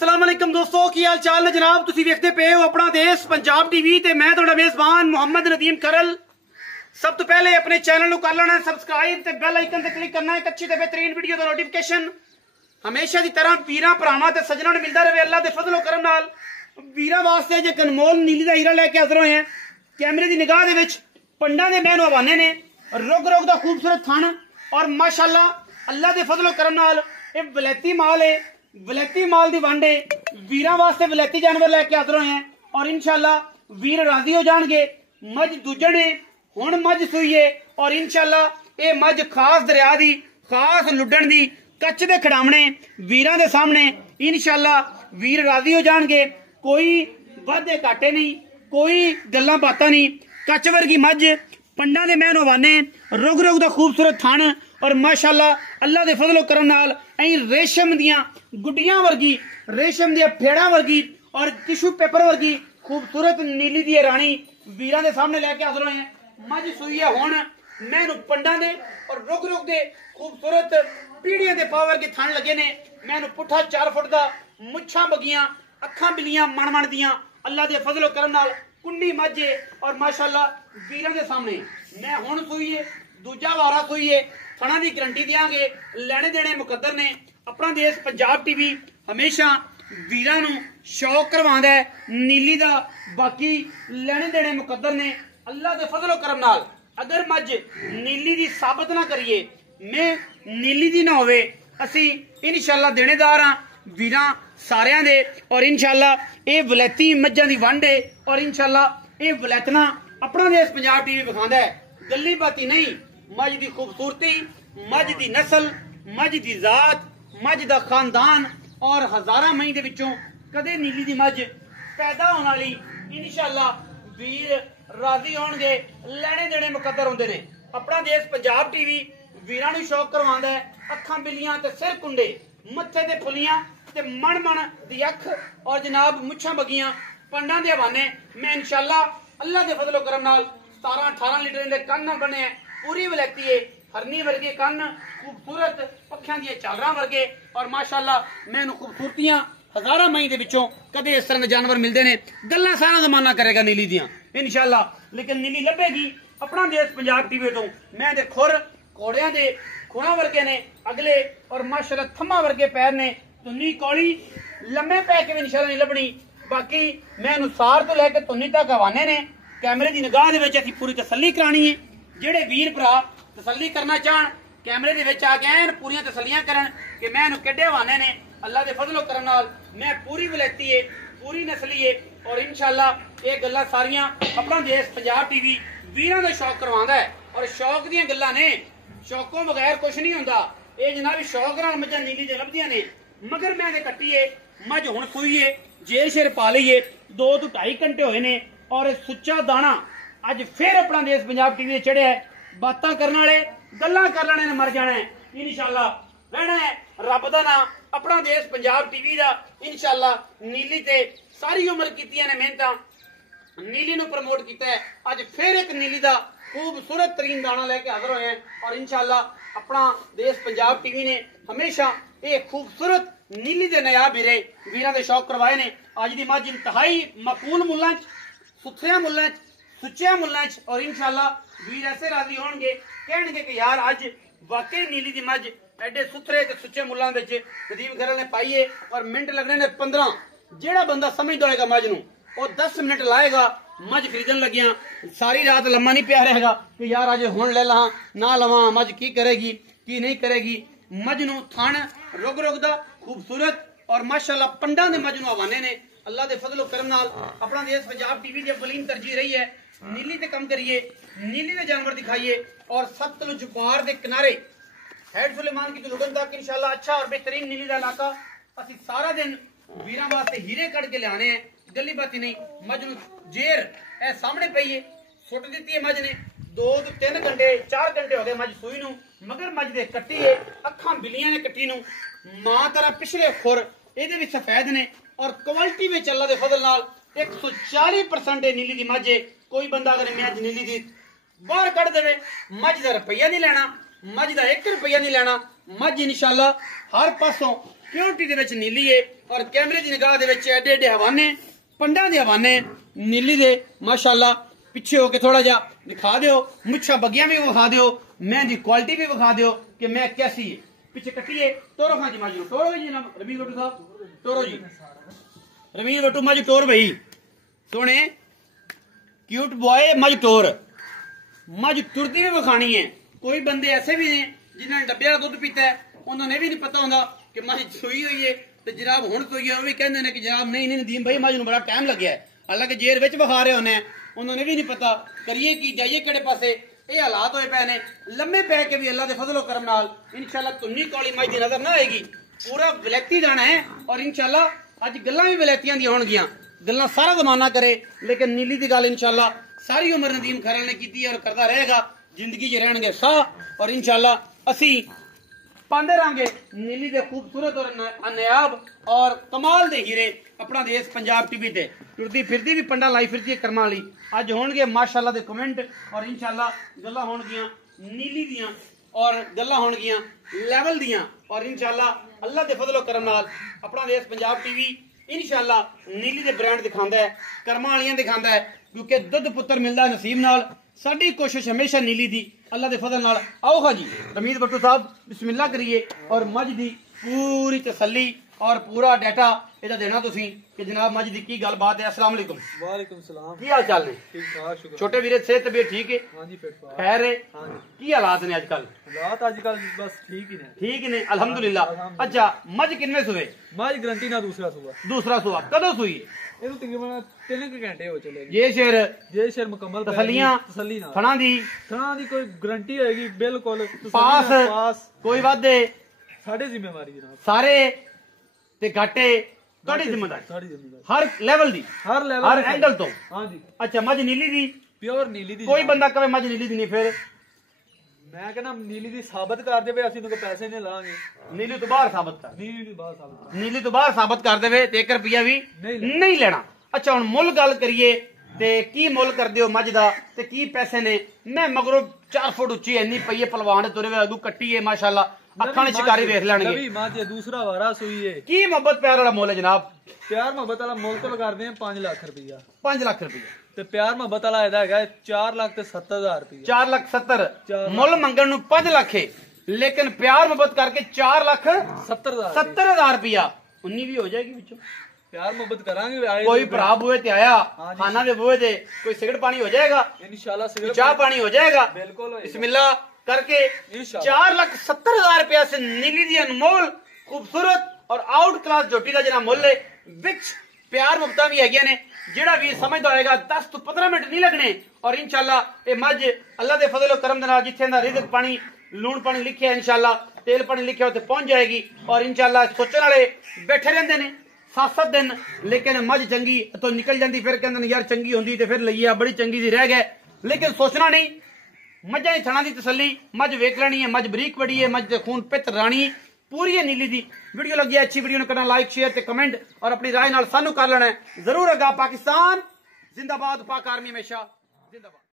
अस्सलाम वालेकुम दोस्तों, की हाल चाल ने जनाब। तुसी वेखदे पे हो अपना देश पंजाब टीवी ते मैं तुहाडा मेजबान मोहम्मद नदीम करल। सब तो पहले अपने चैनल को कर लेना सबसक्राइब ते बेल आइकन ते क्लिक करना है। एक अच्छी ते बेहतरीन वीडियो दा नोटिफिकेशन हमेशा की तरह वीरां भरावां ते सज्जनां नूं मिलदा रहे अल्लाह दे फजलो करम नाल। वीरां वास्ते जे अनमोल नीली दा हीरा लेके हाज़र होए हैं। कैमरे की निगाह दे विच पंडां दे मैन हवाने ने, रुग रुग दा खूबसूरत थण और माशाअल्लाह अल्लाह दे फजलो करम नाल ये वलैती माल है। वलैती माल दी वंड है। वीरां वास्ते वलैती जानवर लैके हाज़र होए हैं और इंशाअल्लाह वीर राजी हो जाएंगे। मझ दूजण है, हुण मझ सूई है और इंशाअल्लाह ये मझ खास दरिया दी खास लुड्डण दी कच्च दे खड़ावणे वीरां दे सामने इंशाअल्लाह वीर राजी हो जाएंगे। कोई वादे घाटे नहीं, कोई गल्लां बातां नहीं। कच्च वर्गी मझ पंडां दे मैन हवाने, रुग रुग दा खूबसूरत थण और माशाअल्लाह अल्लाह दे फजलो करम नाल ऐ रेशम दियां गुड्डियां वर्गी, रेशम दियां फेड़ा वर्गी और टिशू पेपर वर्गी खूबसूरत नीली दी रानी वीरां दे सामने लेके हाज़र होए हैं। मझ सूई है हुण मैनू पंडां दे और रुग रुग दे खूबसूरत पीढ़ियां दे पावर के थण लगे ने। मैनू पुट्ठा 4 फुट दा, मुच्छां बगियां, अखां बिलियां मण मण दियां अल्लाह दे फजलो करम नाल कुंडी मझ है और माशाअल्लाह वीरां दे सामने मैं हुण सूई है, दूजा वारा सूई है। थणा दी गारंटी देंगे, लैने देने मुकद्दर ने। अपना देश पंजाब टीवी हमेशा वीरां नूं शौक करवांदा है नीली दा, बाकी लैने देने मुकद्दर ने अल्लाह दे फजलो करम नाल। अगर मझ नीली दी साबित ना करिए, मैं नीली दी ना होवे, असी इंशाअल्लाह देनेदार हां वीरां सारियां दे और इंशाअल्लाह ये वलैती मझां दी वंड है और इंशाअल्लाह ये वलैतना अपना देश पंजाब टीवी विखांदा है। गल्ली बाती नहीं, मझ दी खूबसूरती, मझ दी नस्ल, मझ दी जात, मझ दा खानदान और हजारां मई दे विचों कदे नीली दी मझ पैदा होने वाली इंशाअल्लाह वीर राजी होणगे, लैने देने मुकद्दर होंदे ने। अपना देश पंजाब टीवी वीरां नूं शौक करवांदा है। अखां बिलियां ते सिर कुंडे, मत्थे ते फुलियां ते मण मण दी अख और जनाब मुच्छां बगियां पंडां दे हवाने मैं इंशाअल्लाह अल्लाह दे फजलो करम नाल 17-18 लीटर दे कन्न बने पूरी वलैती है। हरनी वर्गे कन्न, खूबसूरत पक्खियां दी चादरां वर्गे और माशाअल्लाह मैनू खूबसूरतियां हजारां मई दे विचों कदे इस तरह के जानवर मिलते हैं। गल्लां सारा जमाना करेगा नीली दियां इंशाअल्लाह, लेकिन नीली लभेगी अपना देश पंजाब टीवी तो। मैं दे खुर घोड़ियां दे खुरां वर्गे ने अगले और माशाअल्लाह थम्मा वर्गे पैर ने, तुन्नी कौड़ी लम्मे पै के भी इंशाअल्लाह नहीं लभनी। बाकी मैं अनुसार तो लैके तुन्नी तक हवाने ने। कैमरे की निगाह दे विच असीं पूरी तसल्ली करानी है। जेड़े वीर भरा तसल्ली करना चाहन कैमरे दे विच आके ऐन पूरियां तसल्लियां करन कि मैं केडे हवाने ने अल्लाह दे फजलो करम नाल मैं पूरी वलैती है, पूरी नस्ली है और इंशाअल्लाह ये गल्लां सारियां अपना देश पंजाब टीवी वीरां दा शौक करवांदा है। और शौक दियां गल्लां ने, शौकों बगैर कुछ नहीं हुंदा। ये जनाब शौक नाल मझां नीली दे लभदियां ने। मगर मैं दे कट्टी है, मझ हुण सूई है, जेर शेर पा लई है, 2 तो 2.5 घंटे होए ने और सुच्चा दाना अज फिर अपना देश पंजाब टीवी चढ़िया है। बातां करने वाले गल्लां कर लेने ने मर जाना है इंशाअल्लाह। रहना है रब दा नाम अपना देश पंजाब टीवी दा इंशाअल्लाह। नीली ते सारी उम्र कीतियां ने मेहनतां, नीली नूं प्रमोट कीता है। अज फिर एक नीली दा खूबसूरत तरीन दाना लेके हाजिर होए हैं और इंशाअल्लाह अपना देश पंजाब टीवी ने हमेशा ये खूबसूरत नीली दे नयाब हीरे वीरां दे शौक करवाए ने। अज दी मझ इंतहाई मकूल मुल्लां च, सुथरियां मुल्लां च, सुच्चे मुल्लां च और इंशाअल्लाह वीर ऐसे राजी होणगे, कहणगे कि यार अज वाकई नीली दी मझ एडे सुथरे ते सुच्चे मुल्लां विच नदीम करल ने पाई है और मिनट लगने ने 15। जेड़ा बंदा समझदा होएगा मझ नूं वो 10 मिनट लाएगा मझ खरीदन लगिया। सारी रात लम्मा नहीं पिया रहेगा कि यार अज हुण ले ला ना लवां, मझ की करेगी की नहीं करेगी। मझ नूं थण रुग रुग दा खूबसूरत और माशाअल्लाह पंडां दे मझ नूं हवाने ने अल्लाह दे फजलो करम नाल। अपना देश पंजाब टीवी दी अव्वलीन तरजीह रही है नीली ते कम करिए, नीली दे जानवर दिखाइए और सतलुज पार दे किनारे हैड सुलेमान की तुलगन तक इंशाअल्लाह अच्छा और बेहतरीन नीली दा इलाका असीं सारा दिन वीरां वास्ते हीरे कढ़ के लियाने हैं। गली बाती नहीं, मझ नूं जेर ए सामने पई है, सुट दित्ती है मझ ने। 2 तो 3 घंटे 4 घंटे हो गए मझ सूई नूं, मगर मझ दे कट्टी है, अखां बिलियां ने कट्टी नूं। मां तरह पिछले खुर ਇਹਦੇ भी सफेद ने और क्वालिटी में अल्लाह दे फजल नाल 140% नीली दी मझ है। कोई बंदा अगर मैं नीली दी बाहर कढ़ देवे, मझ दा रुपया नहीं लेना, मझ दा 1 रुपया नहीं लेना। मझ इंशाअल्लाह हर पासों प्योरिटी दे विच नीली है और कैमरे की निगाह दे विच एडे एडे हवाने पंडा दे हवाने नीली दे माशाअल्लाह पिछे होके थोड़ा जा दिखा दियो मुच्छा बगियां भी विखा दियो मैं दी क्वालिटी भी विखा दियो कि मैं कैसी है पीछे कटिए तोरो खां जी माजू तोरो जी ना रमीज बट्टू साहब तोरो जी रमीज बट्टू माजू टोर भाई सोने क्यूट बॉय मज टोर मज तुरती भी विखानी है कोई बंदे ऐसे भी ने जिन्होंने डब्बे का दुध पीता है उन्होंने भी नहीं पता होंगे कि मज सूई हुई है तो जनाब हुण सूई है वो भी कहते हैं कि जनाब नहीं नदीम भाई मज नूं बड़ा टाइम लग्या है हालांकि जेर विच विखा रहे होने उन्होंने भी नहीं पता करिए कि जाइए किहड़े पासे ये हालात होए पे ने लम्बे पै के भी अल्लाह के फजलो करम नाल इंशाल्लाह तुन्नी कौली मज दी नजर ना आएगी पूरा वलैती दाना है और इंशाल्लाह अज गल्लां भी वलैतियां दी होणगियां गल्लां सारा जमाना करे लेकिन नीली दी गल इंशाल्लाह सारी उम्र नदीम खरल ने की और करता रहेगा जिंदगी च रहणगे साह और इंशाल्लाह असी पांदे रहांगे नीली दे खूबसूरत और नायाब और कमाल दे हीरे अपना देश पंजाब टीवी ते टुरदी फिरदी भी पंडा लाई फिरदी कर्मा वाली अज होणगे माशाअल्लाह दे कमेंट और इंशाल्लाह गल्लां होणगियां नीली दियां और गल्लां होणगियां लेवल दियां और इंशाल्लाह अल्लाह दे फजलो करम नाल अपना देश पंजाब टीवी इंशाल्लाह नीली दे ब्रांड दिखांदा है कर्मा वालियां दिखांदा है क्योंकि दुध पुत्र मिलदा नसीब नाल साडी कोशिश हमेशा नीली दी अल्लाह दे फजल नाल आओ खा जी रमीज बट्टू साहब बिस्मिल्लाह करिए और मज दी पूरी तसल्ली और पूरा डाटा इहदा देना तुसी कि जनाब मज दी की गलबात है अस्सलाम वालेकुम वालेकुम सलाम की हाल चाल ने ठीक ठाक शुक्र छोटे वीरे सेहत तबीयत ठीक है हां जी फिट फाट खैर है हां जी की हालात ने आजकल हालात आजकल बस ठीक ही ने अल्हम्दुलिल्लाह अच्छा मज कितने सुबह माज गारंटी ना दूसरा सुबह कदों सुई ਇਹਨੂੰ ਤਕਰੀਬਨ 3 ਘੰਟੇ ਹੋ ਚਲੇ ये शेर ਮੁਕੰਮਲ तसल्लियां ਤਸੱਲੀ ਨਾਲ थणा दी ਕੋਈ ਗਾਰੰਟੀ ਹੋਏਗੀ ਬਿਲਕੁਲ पास कोई वादे ਸਾਡੇ ਜ਼ਿੰਮੇਵਾਰੀ ਜਨਾਬ सारे ते घाटे ਤੁਹਾਡੀ ਜ਼ਿੰਮੇਵਾਰੀ ਸਾਡੀ ਜ਼ਿੰਮੇਵਾਰੀ हर लेवल दी ਹਰ ਲੈਵਲ हर एंगल तो ਹਾਂ ਜੀ अच्छा मज नीली दी ਪਿਓਰ ਨੀਲੀ ਦੀ कोई बंदा कहे मज नीली दी नहीं फिर ਮੈਂ ਕਹਿੰਦਾ ਨੀਲੀ ਦੀ ਸਾਬਤ ਕਰ ਦੇਵੇ ਅਸੀਂ ਤੁਹਾਨੂੰ ਪੈਸੇ ਨਹੀਂ ਲਾਂਗੇ नीली तो बाहर साबित कर ਨੀਲੀ ਦੀ ਬਾਤ ਸਾਬਤ नीली तो बाहर साबित कर देवे ते 1 रुपया भी नहीं नहीं लेना अच्छा हुण मुल गल करिए ते की मुल कर दियो मज दा ते की पैसे ने मैं मगरों 4 फुट उच्ची इन्नी पई है पलवान तुरे वे अगू कट्टी है माशाल्लाह अखां ने शिकारी देख लेणगे नवी मां दूसरा वारा सुई है की मोहब्बत प्यार वाला मुल है जनाब प्यार मोहब्बत वाला मुल तो लगाते हैं 5 लाख रुपया 5 लाख रुपया ਤੇ ਪਿਆਰ ਮੁਹੱਬਤ ਵਾਲਾ ਇਹਦਾ ਹੈਗਾ 4,70,000 ਰੁਪਏ 4,70,000 ਮੁੱਲ ਮੰਗਣ ਨੂੰ 5 ਲੱਖ ਹੈ ਲੇਕਿਨ ਪਿਆਰ ਮੁਹੱਬਤ ਕਰਕੇ 4,70,000 ਰੁਪਇਆ 19 ਵੀ ਹੋ ਜਾਏਗੀ ਵਿੱਚੋਂ प्यार मोहब्बत करांगे आए कोई भरा बुए ते आया खाना दे बुए दे कोई सिगरेट पानी हो जाएगा इंशाल्लाह सिगरेट चाह पानी हो जाएगा बिल्कुल बिस्मिल्लाह करके 4,70,000 रुपया से नीली दी अनमोल खूबसूरत और आउट क्लास जोटी का जना मुल है विच प्यार मुहब्बत भी है ने जेड़ा भी समझदा होएगा 10 तो 15 मिनट नहीं लगने और इंशाल्लाह ए मज अल्लाह दे फजल और करम दे नाल जिथे दा रिज़्क पानी लूण पानी लिखिया इंशाल्लाह तेल पानी लिखिया उते पहुंच जाएगी और इंशाल्लाह सोचने वाले बैठे रहंदे ने 7-7 दिन लेकिन मज चंगी तो निकल जाती फिर कहते यार चंगी होंदी ते फिर लईया बड़ी चंगी दी रह गए लेकिन सोचना नहीं मजा ही थणा दी तसल्ली मज वेख लेनी है मज बरीक बड़ी है मज खून पित राणी पूरी है नीली दी वीडियो लगी अच्छी वीडियो करना लाइक शेयर ते कमेंट और अपनी राय नाल सानू कर लेना है जरूर अगा पाकिस्तान जिंदाबाद पाक आर्मी हमेशा जिंदाबाद।